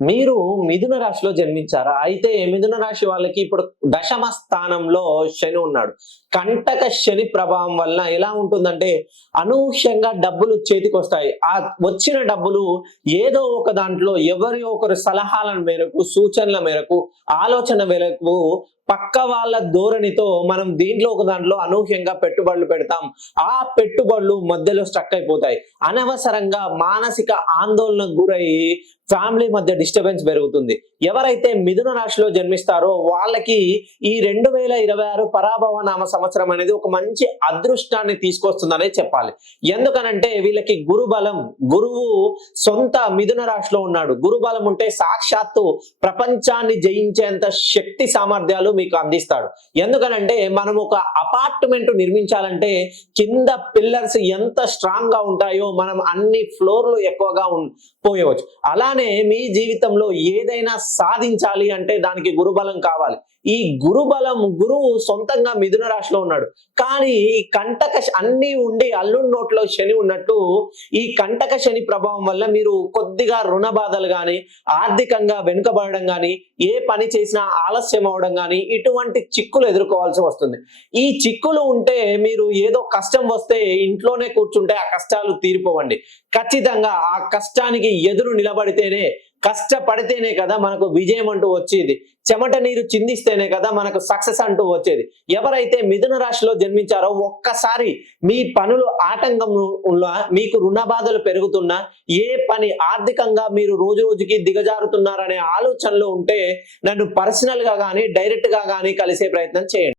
మీరు మిథున రాశిలో జన్మించారా? అయితే మిథున రాశి వాళ్ళకి ఇప్పుడు దశమ స్థానంలో శని ఉన్నాడు. కంటక శని ప్రభావం వలన ఎలా ఉంటుందంటే అనూహ్యంగా డబ్బులు చేతికొస్తాయి. ఆ వచ్చిన డబ్బులు ఏదో ఒక దాంట్లో ఎవరి ఒకరి సలహాల మేరకు, సూచనల మేరకు, ఆలోచన మేరకు పక్క వాళ్ళ ధోరణితో మనం దీంట్లో ఒక దాంట్లో అనూహ్యంగా పెట్టుబడులు పెడతాం. ఆ పెట్టుబడులు మధ్యలో స్ట్రక్ అయిపోతాయి. అనవసరంగా మానసిక ఆందోళనకు గురై ఫ్యామిలీ మధ్య డిస్టర్బెన్స్ పెరుగుతుంది. ఎవరైతే మిథున రాశిలో జన్మిస్తారో వాళ్ళకి ఈ 2026 పరాభవ నామ సంవత్సరం అనేది ఒక మంచి అదృష్టాన్ని తీసుకొస్తుందనే చెప్పాలి. ఎందుకనంటే వీళ్ళకి గురువు సొంత మిథున రాశిలో ఉన్నాడు. గురు బలం ఉంటే సాక్షాత్తు ప్రపంచాన్ని జయించేంత శక్తి సామర్థ్యాలు మీకు అందిస్తాడు. ఎందుకనంటే మనం ఒక అపార్ట్మెంట్ నిర్మించాలంటే కింద పిల్లర్స్ ఎంత స్ట్రాంగ్ గా ఉంటాయో మనం అన్ని ఫ్లోర్లు ఎక్కువగా పోయవచ్చు. అలానే మీ జీవితంలో ఏదైనా సాధించాలి అంటే దానికి గురుబలం కావాలి. ఈ గురువు సొంతంగా మిథున రాశిలో ఉన్నాడు. కానీ ఈ కంటక అన్ని ఉండి అల్లుడి నోట్లో శని ఉన్నట్టు ఈ కంటక శని ప్రభావం వల్ల మీరు కొద్దిగా రుణ బాధలు గాని, ఆర్థికంగా వెనుకబడడం గాని, ఏ పని చేసినా ఆలస్యం అవడం గాని ఇటువంటి చిక్కులు ఎదుర్కోవాల్సి వస్తుంది. ఈ చిక్కులు ఉంటే మీరు ఏదో కష్టం వస్తే ఇంట్లోనే కూర్చుంటే ఆ కష్టాలు తీరిపోవండి. ఖచ్చితంగా ఆ కష్టానికి ఎదురు నిలబడితేనే, కష్టపడితేనే కదా మనకు విజయం అంటూ వచ్చేది. చెమట నీరు చిందిస్తేనే కదా మనకు సక్సెస్ అంటూ వచ్చేది. ఎవరైతే మిథున రాశిలో జన్మించారో ఒక్కసారి మీ పనులు ఆటంకం ఉన్నా, మీకు రుణ బాధలు పెరుగుతున్నా, ఏ పని ఆర్థికంగా మీరు రోజు రోజుకి దిగజారుతున్నారనే ఆలోచనలో ఉంటే నన్ను పర్సనల్ గా కానీ డైరెక్ట్ గా కానీ కలిసే ప్రయత్నం చేయండి.